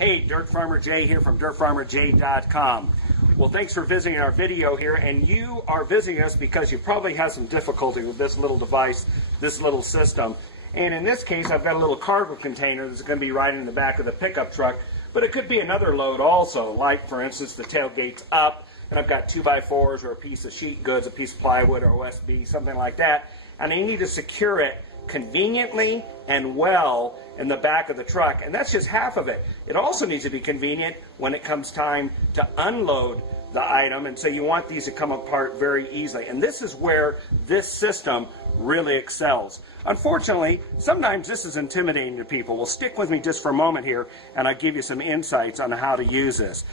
Hey, Dirt Farmer Jay here from dirtfarmerjay.com. Well, thanks for visiting our video here, and you are visiting us because you probably have some difficulty with this little device, this little system. And in this case, I've got a little cargo container that's going to be right in the back of the pickup truck, but it could be another load also, like, for instance, the tailgate's up, and I've got 2x4s or a piece of sheet goods, a piece of plywood or OSB, something like that, and I need to secure it conveniently and well in the back of the truck, and that's just half of it. It also needs to be convenient when it comes time to unload the item, and so you want these to come apart very easily, and this is where this system really excels. Unfortunately, sometimes this is intimidating to people. Well, stick with me just for a moment here, and I'll give you some insights on how to use this.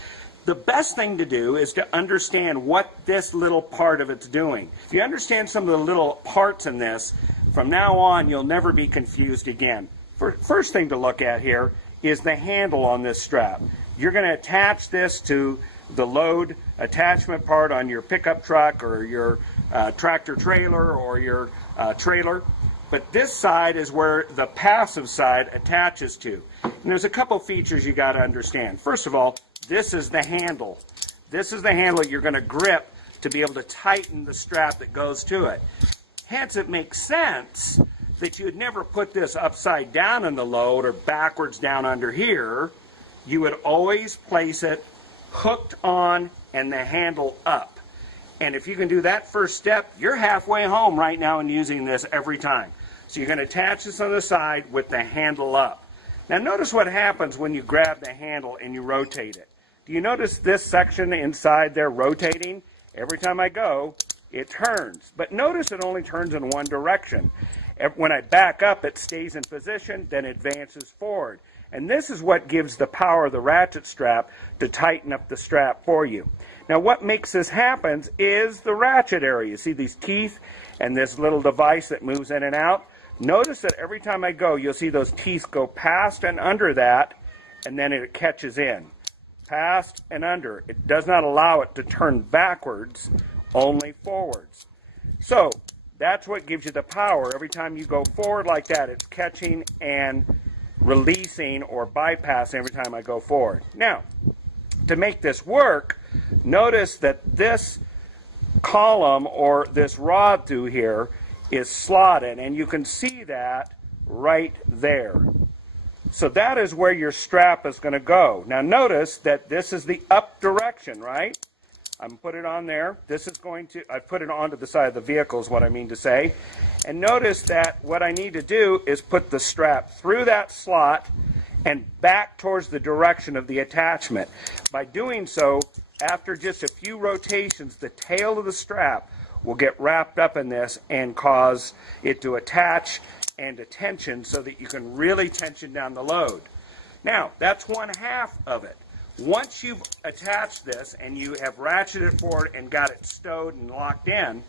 The best thing to do is to understand what this little part of it's doing. If you understand some of the little parts in this, from now on, you'll never be confused again. First thing to look at here is the handle on this strap. You're going to attach this to the load attachment part on your pickup truck or your tractor trailer or your trailer. But this side is where the passive side attaches to. And there's a couple features you got to understand. First of all, this is the handle. This is the handle you're going to grip to be able to tighten the strap that goes to it. Hence, it makes sense that you'd never put this upside down in the load or backwards down under here. You would always place it hooked on and the handle up. And if you can do that first step, you're halfway home right now in using this every time. So you're going to attach this on the side with the handle up. Now notice what happens when you grab the handle and you rotate it. Do you notice this section inside there rotating? Every time I go, it turns. But notice it only turns in one direction. When I back up, it stays in position, then advances forward. And this is what gives the power of the ratchet strap to tighten up the strap for you. Now what makes this happen is the ratchet area. You see these teeth and this little device that moves in and out? Notice that every time I go, you'll see those teeth go past and under that, and then it catches in. Past and under. It does not allow it to turn backwards, only forwards. So that's what gives you the power. Every time you go forward like that, it's catching and releasing or bypassing every time I go forward. Now, to make this work, notice that this column or this rod through here is slotted, and you can see that right there. So that is where your strap is going to go. Now notice that this is the up direction, right? I'm put it on there. This is going to, I put it onto the side of the vehicle is what I mean to say. And notice that what I need to do is put the strap through that slot and back towards the direction of the attachment. By doing so, after just a few rotations, the tail of the strap will get wrapped up in this and cause it to attach and to tension so that you can really tension down the load. Now, that's one half of it. Once you've attached this and you have ratcheted it forward and got it stowed and locked in,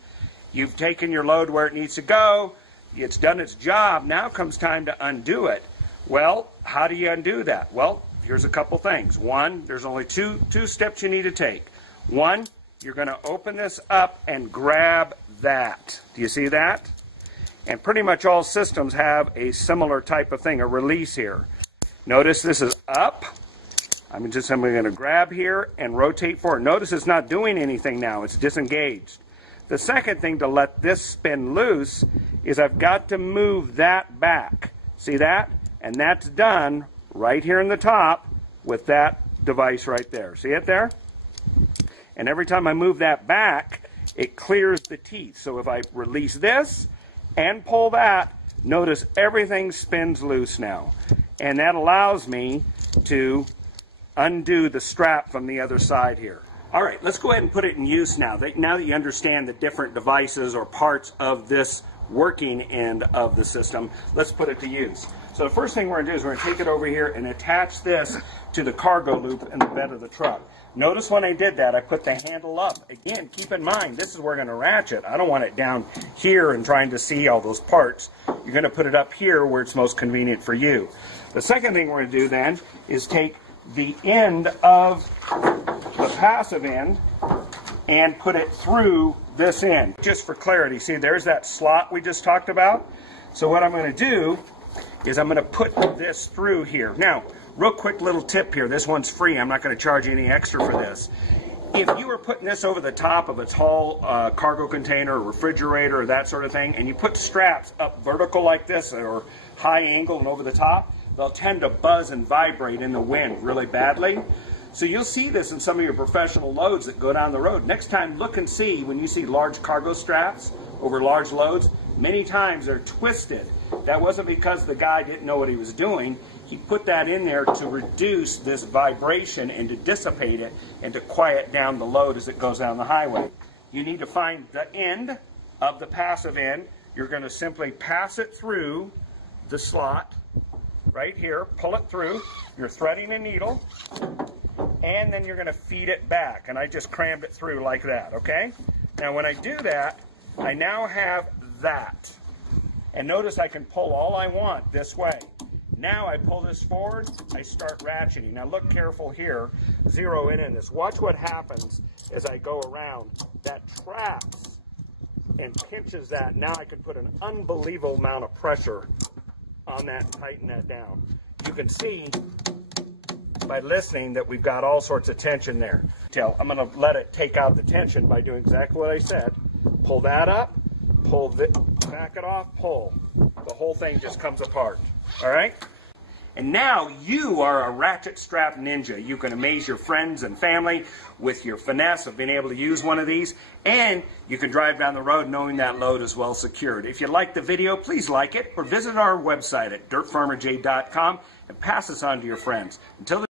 you've taken your load where it needs to go, it's done its job, now comes time to undo it. Well, how do you undo that? Well, here's a couple things. One, there's only two steps you need to take. One, you're going to open this up and grab that. Do you see that? And pretty much all systems have a similar type of thing, a release here. Notice this is up. I'm going to grab here and rotate forward. Notice it's not doing anything now. It's disengaged. The second thing to let this spin loose is I've got to move that back. See that? And that's done right here in the top with that device right there. See it there? And every time I move that back, it clears the teeth. So if I release this and pull that, notice everything spins loose now. And that allows me to undo the strap from the other side here. All right, let's go ahead and put it in use now. Now that you understand the different devices or parts of this working end of the system, let's put it to use. So the first thing we're going to do is we're going to take it over here and attach this to the cargo loop in the bed of the truck. Notice when I did that, I put the handle up. Again, keep in mind, this is where we're going to ratchet. I don't want it down here and trying to see all those parts. You're going to put it up here where it's most convenient for you. The second thing we're going to do then is take the end of the passive end and put it through this end. Just for clarity, see there's that slot we just talked about? So what I'm going to do is I'm going to put this through here. Now, real quick little tip here. This one's free. I'm not going to charge you any extra for this. If you were putting this over the top of a tall cargo container or refrigerator or that sort of thing, and you put straps up vertical like this or high angle and over the top, they'll tend to buzz and vibrate in the wind really badly. So you'll see this in some of your professional loads that go down the road. Next time, look and see when you see large cargo straps over large loads, many times they're twisted. That wasn't because the guy didn't know what he was doing. He put that in there to reduce this vibration and to dissipate it and to quiet down the load as it goes down the highway. You need to find the end of the passive end. You're going to simply pass it through the slot right here, pull it through. You're threading a needle, and then you're going to feed it back. And I just crammed it through like that, okay? Now when I do that, I now have that. And notice I can pull all I want this way. Now I pull this forward, I start ratcheting. Now look careful here, zero in on this. Watch what happens as I go around. That traps and pinches that. Now I can put an unbelievable amount of pressure on that and tighten that down. You can see by listening that we've got all sorts of tension there. I'm going to let it take out the tension by doing exactly what I said. Pull that up, pull it, back it off, pull. The whole thing just comes apart. All right? And now you are a ratchet strap ninja. You can amaze your friends and family with your finesse of being able to use one of these, and you can drive down the road knowing that load is well secured. If you liked the video, please like it or visit our website at dirtfarmerj.com and pass this on to your friends. Until